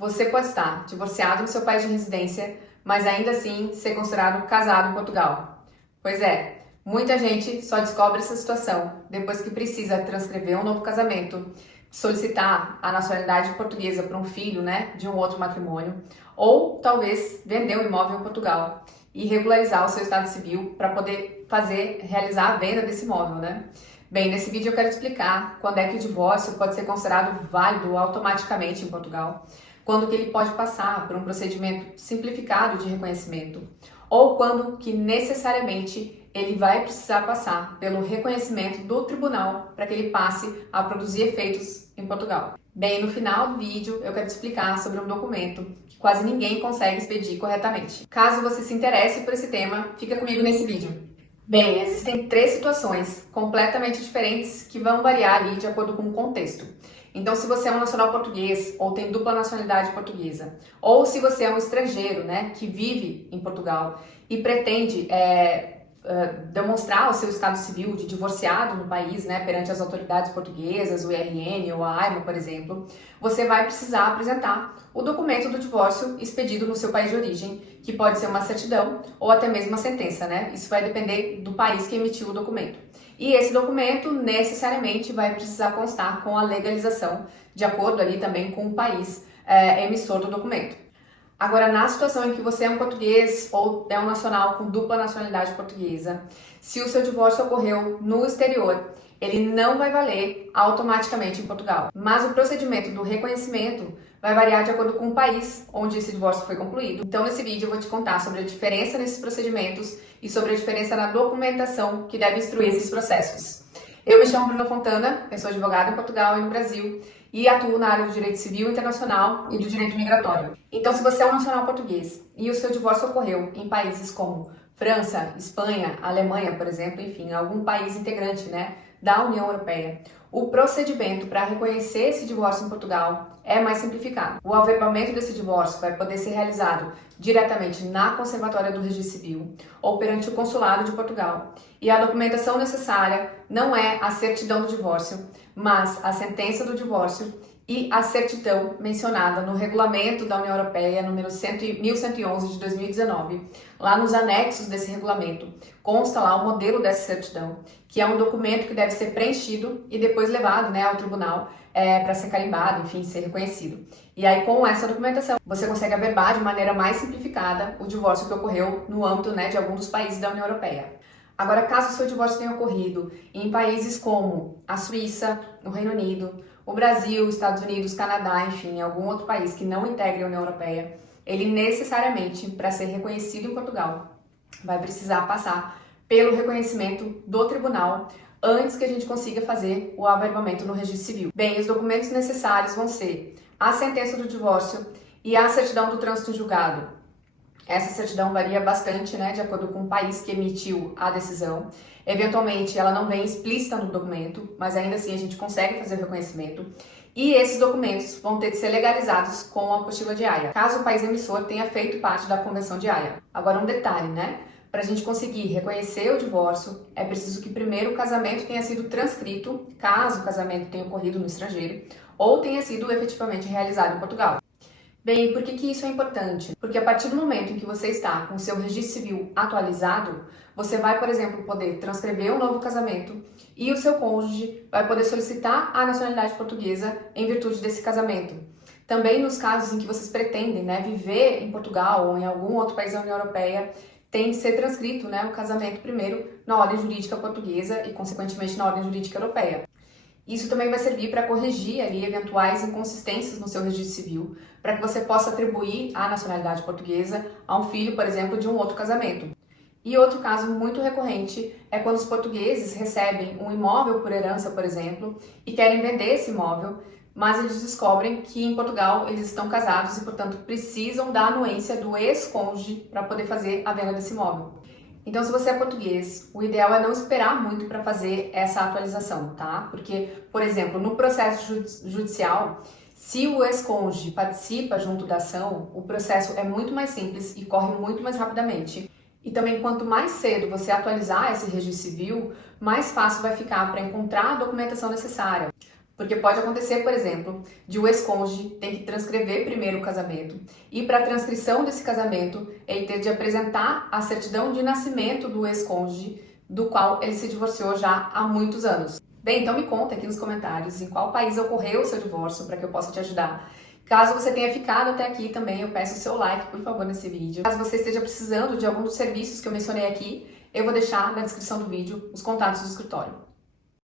Você pode estar divorciado no seu país de residência, mas ainda assim ser considerado casado em Portugal. Pois é, muita gente só descobre essa situação depois que precisa transcrever um novo casamento, solicitar a nacionalidade portuguesa para um filho, de um outro matrimônio, ou talvez vender um imóvel em Portugal e regularizar o seu estado civil para poder realizar a venda desse imóvel, Bem, nesse vídeo eu quero explicar quando é que o divórcio pode ser considerado válido automaticamente em Portugal, quando que ele pode passar por um procedimento simplificado de reconhecimento, ou quando que necessariamente ele vai precisar passar pelo reconhecimento do tribunal para que ele passe a produzir efeitos em Portugal. Bem, no final do vídeo eu quero te explicar sobre um documento que quase ninguém consegue expedir corretamente. Caso você se interesse por esse tema, fica comigo nesse vídeo. Bem, existem três situações completamente diferentes que vão variar ali de acordo com o contexto. Então, se você é um nacional português ou tem dupla nacionalidade portuguesa, ou se você é um estrangeiro, que vive em Portugal e pretende demonstrar o seu estado civil de divorciado no país, perante as autoridades portuguesas, o IRN ou a AIMA, por exemplo, você vai precisar apresentar o documento do divórcio expedido no seu país de origem, que pode ser uma certidão ou até mesmo uma sentença, Isso vai depender do país que emitiu o documento. E esse documento necessariamente vai precisar constar com a legalização, de acordo ali também com o país emissor do documento. Agora, na situação em que você é um português ou é um nacional com dupla nacionalidade portuguesa, se o seu divórcio ocorreu no exterior, ele não vai valer automaticamente em Portugal. Mas o procedimento do reconhecimento vai variar de acordo com o país onde esse divórcio foi concluído. Então, nesse vídeo eu vou te contar sobre a diferença nesses procedimentos e sobre a diferença na documentação que deve instruir esses processos. Eu me chamo Bruna Fontana, eu sou advogada em Portugal e no Brasil e atuo na área do direito civil internacional e do direito migratório. Então, se você é um nacional português e o seu divórcio ocorreu em países como França, Espanha, Alemanha, por exemplo, enfim, algum país integrante, da União Europeia, o procedimento para reconhecer esse divórcio em Portugal é mais simplificado. O averbamento desse divórcio vai poder ser realizado diretamente na Conservatória do Registro Civil ou perante o Consulado de Portugal. E a documentação necessária não é a certidão do divórcio, mas a sentença do divórcio e a certidão mencionada no Regulamento da União Europeia, número 1111 de 2019. Lá nos anexos desse regulamento consta lá o modelo dessa certidão, que é um documento que deve ser preenchido e depois levado ao tribunal para ser carimbado, enfim, ser reconhecido. E aí, com essa documentação, você consegue averbar de maneira mais simplificada o divórcio que ocorreu no âmbito de algum dos países da União Europeia. Agora, caso o seu divórcio tenha ocorrido em países como a Suíça, o Reino Unido, o Brasil, Estados Unidos, Canadá, enfim, algum outro país que não integre a União Europeia, ele necessariamente, para ser reconhecido em Portugal, vai precisar passar pelo reconhecimento do tribunal antes que a gente consiga fazer o averbamento no registro civil. Bem, os documentos necessários vão ser a sentença do divórcio e a certidão do trânsito em julgado. Essa certidão varia bastante, de acordo com o país que emitiu a decisão. Eventualmente, ela não vem explícita no documento, mas ainda assim a gente consegue fazer o reconhecimento. E esses documentos vão ter que ser legalizados com a apostila de Haia, caso o país emissor tenha feito parte da Convenção de Haia. Agora, um detalhe, para a gente conseguir reconhecer o divórcio, é preciso que primeiro o casamento tenha sido transcrito, caso o casamento tenha ocorrido no estrangeiro, ou tenha sido efetivamente realizado em Portugal. Bem, por que isso é importante? Porque a partir do momento em que você está com o seu registro civil atualizado, você vai, por exemplo, poder transcrever um novo casamento e o seu cônjuge vai poder solicitar a nacionalidade portuguesa em virtude desse casamento. Também nos casos em que vocês pretendem viver em Portugal ou em algum outro país da União Europeia, tem que ser transcrito o casamento primeiro na ordem jurídica portuguesa e, consequentemente, na ordem jurídica europeia. Isso também vai servir para corrigir ali eventuais inconsistências no seu registro civil, para que você possa atribuir a nacionalidade portuguesa a um filho, por exemplo, de um outro casamento. E outro caso muito recorrente é quando os portugueses recebem um imóvel por herança, por exemplo, e querem vender esse imóvel, mas eles descobrem que em Portugal eles estão casados e, portanto, precisam da anuência do ex-cônjuge para poder fazer a venda desse imóvel. Então, se você é português, o ideal é não esperar muito para fazer essa atualização, tá? Porque, por exemplo, no processo judicial, se o ex-cônjuge participa junto da ação, o processo é muito mais simples e corre muito mais rapidamente. E também, quanto mais cedo você atualizar esse registro civil, mais fácil vai ficar para encontrar a documentação necessária. Porque pode acontecer, por exemplo, de o ex-cônjuge ter que transcrever primeiro o casamento e para a transcrição desse casamento ele ter de apresentar a certidão de nascimento do ex-cônjuge do qual ele se divorciou já há muitos anos. Bem, então me conta aqui nos comentários em qual país ocorreu o seu divórcio para que eu possa te ajudar. Caso você tenha ficado até aqui também, eu peço o seu like, por favor, nesse vídeo. Caso você esteja precisando de algum dos serviços que eu mencionei aqui, eu vou deixar na descrição do vídeo os contatos do escritório.